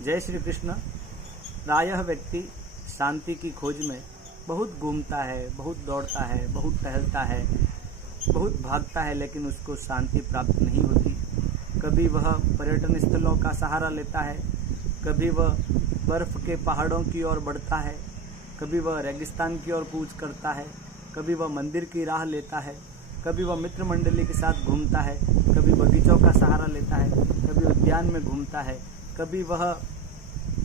जय श्री कृष्ण। प्रायः व्यक्ति शांति की खोज में बहुत घूमता है, बहुत दौड़ता है, बहुत टहलता है, बहुत भागता है, लेकिन उसको शांति प्राप्त नहीं होती। कभी वह पर्यटन स्थलों का सहारा लेता है, कभी वह बर्फ के पहाड़ों की ओर बढ़ता है, कभी वह रेगिस्तान की ओर कूच करता है, कभी वह मंदिर की राह लेता है, कभी वह मित्र मंडली के साथ घूमता है, कभी बगीचों का सहारा लेता है, कभी उद्यान में घूमता है, कभी वह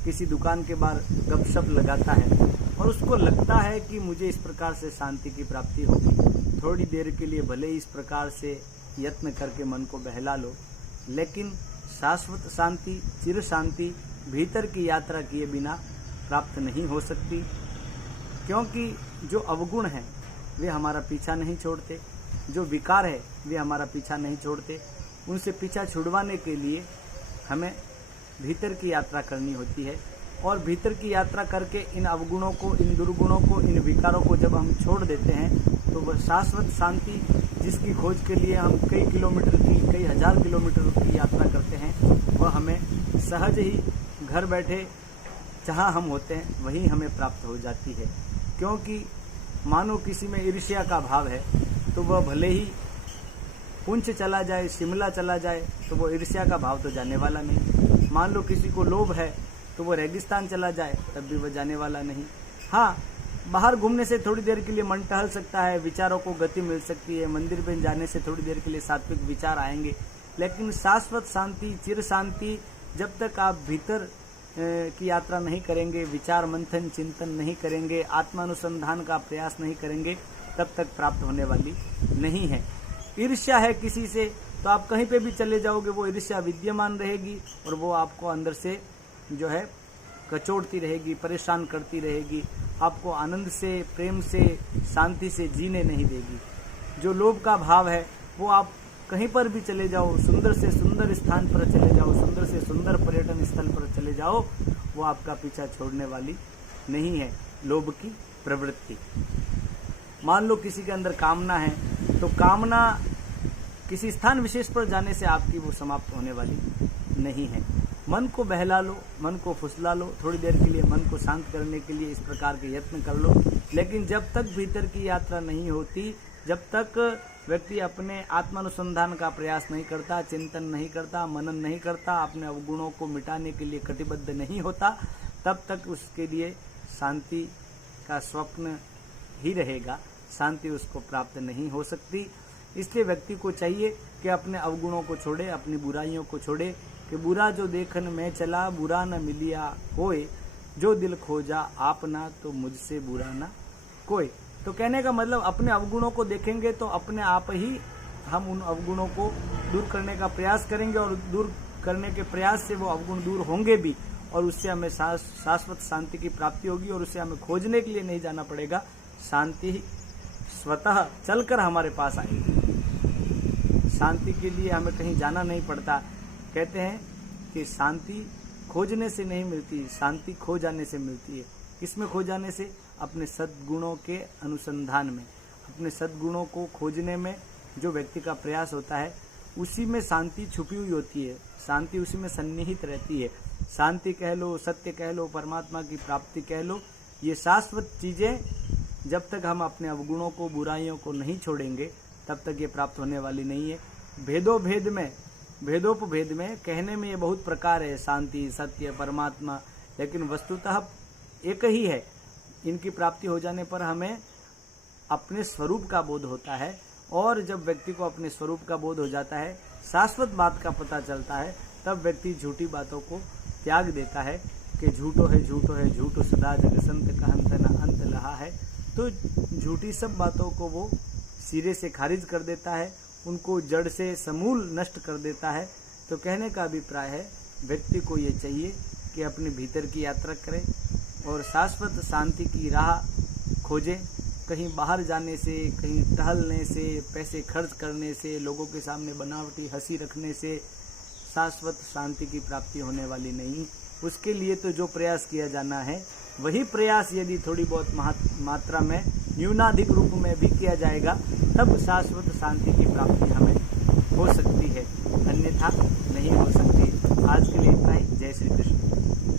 किसी दुकान के बाहर गपशप लगाता है और उसको लगता है कि मुझे इस प्रकार से शांति की प्राप्ति होगी। थोड़ी देर के लिए भले ही इस प्रकार से यत्न करके मन को बहला लो, लेकिन शाश्वत शांति, चिर शांति भीतर की यात्रा किए बिना प्राप्त नहीं हो सकती, क्योंकि जो अवगुण हैं वे हमारा पीछा नहीं छोड़ते, जो विकार है वे हमारा पीछा नहीं छोड़ते। उनसे पीछा छुड़वाने के लिए हमें भीतर की यात्रा करनी होती है, और भीतर की यात्रा करके इन अवगुणों को, इन दुर्गुणों को, इन विकारों को जब हम छोड़ देते हैं तो वह शाश्वत शांति, जिसकी खोज के लिए हम कई किलोमीटर की, कई हजार किलोमीटर की यात्रा करते हैं, वह हमें सहज ही घर बैठे जहाँ हम होते हैं वहीं हमें प्राप्त हो जाती है। क्योंकि मानो किसी में ईर्ष्या का भाव है तो वह भले ही पुंछ चला जाए, शिमला चला जाए, तो वो ईर्ष्या का भाव तो जाने वाला नहीं। मान लो किसी को लोभ है तो वो रेगिस्तान चला जाए, तब भी वह जाने वाला नहीं। हाँ, बाहर घूमने से थोड़ी देर के लिए मन टहल सकता है, विचारों को गति मिल सकती है, मंदिर में जाने से थोड़ी देर के लिए सात्विक विचार आएंगे, लेकिन शाश्वत शांति, चिर शांति जब तक आप भीतर की यात्रा नहीं करेंगे, विचार मंथन चिंतन नहीं करेंगे, आत्मानुसंधान का प्रयास नहीं करेंगे, तब तक प्राप्त होने वाली नहीं है। ईर्ष्या है किसी से तो आप कहीं पे भी चले जाओगे, वो ईर्ष्या विद्यमान रहेगी और वो आपको अंदर से जो है कचोड़ती रहेगी, परेशान करती रहेगी, आपको आनंद से, प्रेम से, शांति से जीने नहीं देगी। जो लोभ का भाव है वो आप कहीं पर भी चले जाओ, सुंदर से सुंदर स्थान पर चले जाओ, सुंदर से सुंदर पर्यटन स्थल पर चले जाओ, वो आपका पीछा छोड़ने वाली नहीं है। लोभ की प्रवृत्ति, मान लो किसी के अंदर कामना है तो कामना किसी स्थान विशेष पर जाने से आपकी वो समाप्त होने वाली नहीं है। मन को बहला लो, मन को फुसला लो, थोड़ी देर के लिए मन को शांत करने के लिए इस प्रकार के यत्न कर लो, लेकिन जब तक भीतर की यात्रा नहीं होती, जब तक व्यक्ति अपने आत्मानुसंधान का प्रयास नहीं करता, चिंतन नहीं करता, मनन नहीं करता, अपने अवगुणों को मिटाने के लिए कटिबद्ध नहीं होता, तब तक उसके लिए शांति का स्वप्न ही रहेगा, शांति उसको प्राप्त नहीं हो सकती। इसलिए व्यक्ति को चाहिए कि अपने अवगुणों को छोड़े, अपनी बुराइयों को छोड़े, कि बुरा जो देखन में चला, बुरा न मिलिया कोई, जो दिल खोजा आपना तो मुझसे बुरा न कोई। तो कहने का मतलब, अपने अवगुणों को देखेंगे तो अपने आप ही हम उन अवगुणों को दूर करने का प्रयास करेंगे, और दूर करने के प्रयास से वो अवगुण दूर होंगे भी, और उससे हमें शाश्वत शांति की प्राप्ति होगी, और उससे हमें खोजने के लिए नहीं जाना पड़ेगा, शांति स्वतः चलकर हमारे पास आएगी। शांति के लिए हमें कहीं जाना नहीं पड़ता। कहते हैं कि शांति खोजने से नहीं मिलती, शांति खो जाने से मिलती है। किसमें खो जाने से? अपने सद्गुणों के अनुसंधान में, अपने सद्गुणों को खोजने में जो व्यक्ति का प्रयास होता है, उसी में शांति छुपी हुई होती है, शांति उसी में सन्निहित रहती है। शांति कह लो, सत्य कह लो, परमात्मा की प्राप्ति कह लो, ये शाश्वत चीजें जब तक हम अपने अवगुणों को, बुराइयों को नहीं छोड़ेंगे, तब तक ये प्राप्त होने वाली नहीं है। भेदोपभेद में कहने में ये बहुत प्रकार है, शांति, सत्य, परमात्मा, लेकिन वस्तुतः एक ही है। इनकी प्राप्ति हो जाने पर हमें अपने स्वरूप का बोध होता है, और जब व्यक्ति को अपने स्वरूप का बोध हो जाता है, शाश्वत बात का पता चलता है, तब व्यक्ति झूठी बातों को त्याग देता है कि झूठो है, झूठो है, झूठो सदा जग संत कहंत न अंत लहा है। तो झूठी सब बातों को वो सिरे से खारिज कर देता है, उनको जड़ से समूल नष्ट कर देता है। तो कहने का अभिप्राय है, व्यक्ति को ये चाहिए कि अपने भीतर की यात्रा करे और शाश्वत शांति की राह खोजे। कहीं बाहर जाने से, कहीं टहलने से, पैसे खर्च करने से, लोगों के सामने बनावटी हंसी रखने से शाश्वत शांति की प्राप्ति होने वाली नहीं। उसके लिए तो जो प्रयास किया जाना है, वही प्रयास यदि थोड़ी बहुत मात्रा में, न्यूनाधिक रूप में भी किया जाएगा, तब शाश्वत शांति की प्राप्ति हमें हो सकती है, अन्यथा नहीं हो सकती। आज के लिए इतना ही। जय श्री कृष्ण।